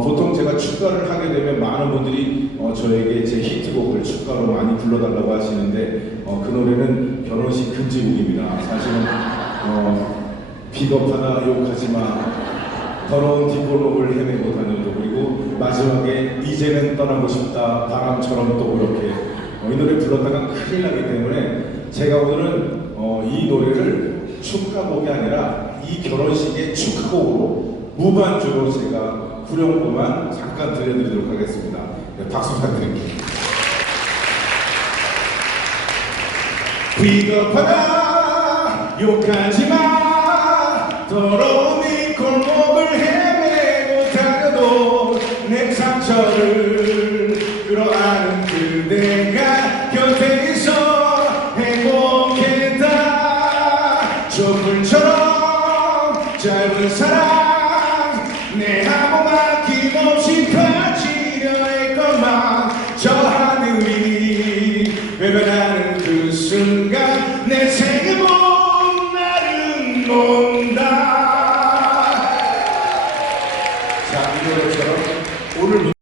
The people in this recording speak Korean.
어, 보통 제가 축가를 하게 되면 많은 분들이 어, 저에게 제 히트곡을 축가로 많이 불러달라고 하시는데 어, 그 노래는 결혼식 금지곡입니다. 사실은 어, 비겁하다 욕하지 마 더러운 뒷골목을 헤매고 다녀도 그리고 마지막에 이제는 떠나고 싶다 바람처럼 또 그렇게 어, 이 노래 불렀다가 큰일 나기 때문에 제가 오늘은 어, 이 노래를 축하곡이 아니라 이 결혼식의 축하곡으로 무반주로 제가 후렴구만 잠깐 들려드리도록 하겠습니다. 네, 박수 부탁드립니다. 비겁하다 욕하지 마 더러운 이 골목을 헤매고 다녀도 내 상처를 짧은 사랑 뜬금없이 가지려 했건만 저 하늘이 외면하는 그 순간 내 생을 본 나는 온다 자, 이 노래처럼 오늘